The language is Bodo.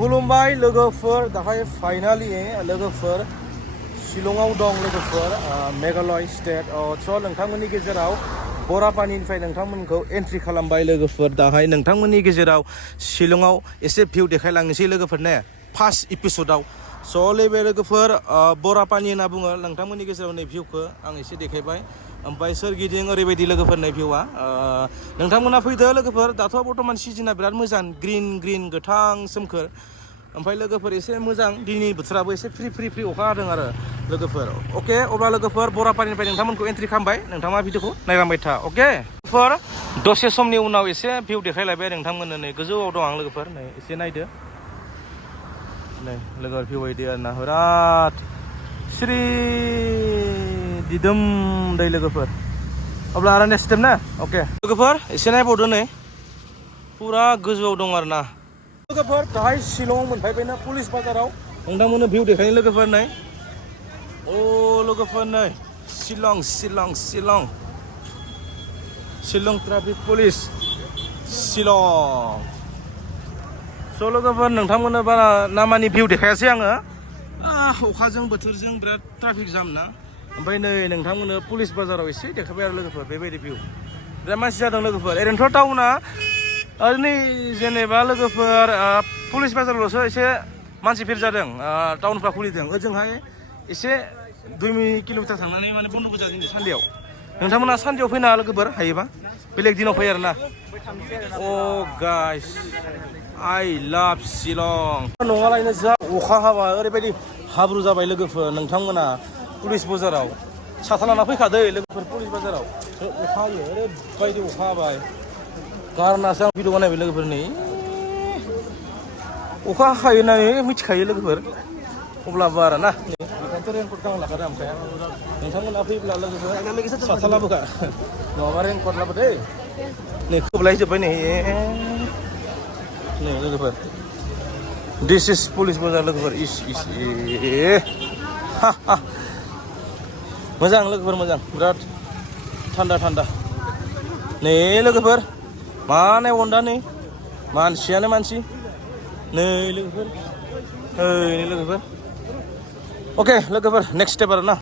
खुलुमबाय लोगोफोर दाहाय फाइनालि लोगोफोर शिलंआव दं लोगोफोर मेघालय स्टेट स' नोंथांमोननि गेजेराव बरापानिनिफ्राय नोंथांमोनखौ एन्ट्रि खालामबाय लोगोफोर दाहाय नोंथांमोननि गेजेराव शिलंआव एसे भिउ देखायलांनोसै लोगोफोर ने फार्स्ट एपिसोडआव स' नैबे लोगोफोर बरापानि होनना बुङो नोंथांमोननि गेजेराव नै भिउखौ आं एसे देखायबाय ओमफ्राय सोरगिदिं ओरैबायदि लोगोफोर नै भिउआ नोंथांमोना फैदो लोगोफोर दाथ' बर्थमान सिजोना बिराद मोजां ग्रिन गोथां सोमखोर ओमफ्राय लोगोफोर एसे मोजां दिनैनि बोथोराबो एसे फ्रि अखा हादों आरो लोगोफोर अके अब्ला लोगोफोर बरापानिनिफ्राय नोंथांमोनखौ एन्ट्रि खालामबाय नोंथाङा भिडिअखौ नायलांबाय था अके लोगोफोर दसे समनि उनाव एसे भिउ देखायलायबाय नोंथांमोननो नै गोजौआव दं आं लोगोफोर नै एसे नायदो नै लोगोफोर भिउ बायदि आरोना बिराद सिरि दिदोम दै लोगोफोर अब्ला आरो नेक्स्ट स्टेप ना अके लोगोफोर एसे नायबावदो नै फुरा गोजौआव दं आरोना लोगोफोर दाहाय शिलंआव मोनफैबायना पुलिस बाजाराव नोंथांमोननो भिउ देखायनो लोगोफोर नै अ लोगोफोर नै शिलं ट्राफिक पुलिस शिलं स' लोगोफोर नोंथांमोननो बारा नामानि भिउ देखायासै आङो अखाजों बोथोरजों बिराद ट्राफिक जाम ना ओमफ्राय नै नोंथांमोननो पुलिस बाजाराव एसे देखायबाय आरो लोगोफोर बेबायदि भिउ बिराद मानसि जादों लोगोफोर ओरैनोथ' टाउना ओरैनो जेनेबा लोगोफोर पुलिस बाजारावल'सो एसे मानसिफोर जादों टाउनफ्रा खुलिदों ओजोंहाय एसे 2 किल'मिटार थांनानै माने बन्द'बो जादों सानदेआव नोंथांमोना सानदेआव फैना लोगोफोर हायोबा बेलेग दिनाव फैयो आरोना अ गाइस आइ लाभ शिलं नङालायनो जा अखा हाबाय ओरैबायदि हाब्रु जाबाय लोगोफोर नोंथांमोना पुलिस बाजाराव साथा लाना फैखादो लोगोफोर पुलिस बाजाराव अखा हायो ओरैबायदि अखा हाबाय गारनासो आं भिडिअ बानायबाय लोगोफोर नै अखा हायो होननानै मिथिखायो लोगोफोर अब्लाबो आरो ना बेखायनोथ' रेनकट गांसे लाखादों ओमफ्राय नोंथांमोना फैब्ला लोगोफोर साथा लाबोखा नङाबा रेनकट लाबो दै नै खोबलायजोब्बाय नै लोगोफोर दिस इज पुलिस बाजार लोगोफोर इस मोजां लोगोफोर मोजां बिराद थान्दा नै लोगोफोर मा नायबावनो दा नै मानसियानो मानसि नै लोगोफोर अके लोगोफोर नेक्स्ट स्टेप आरो ना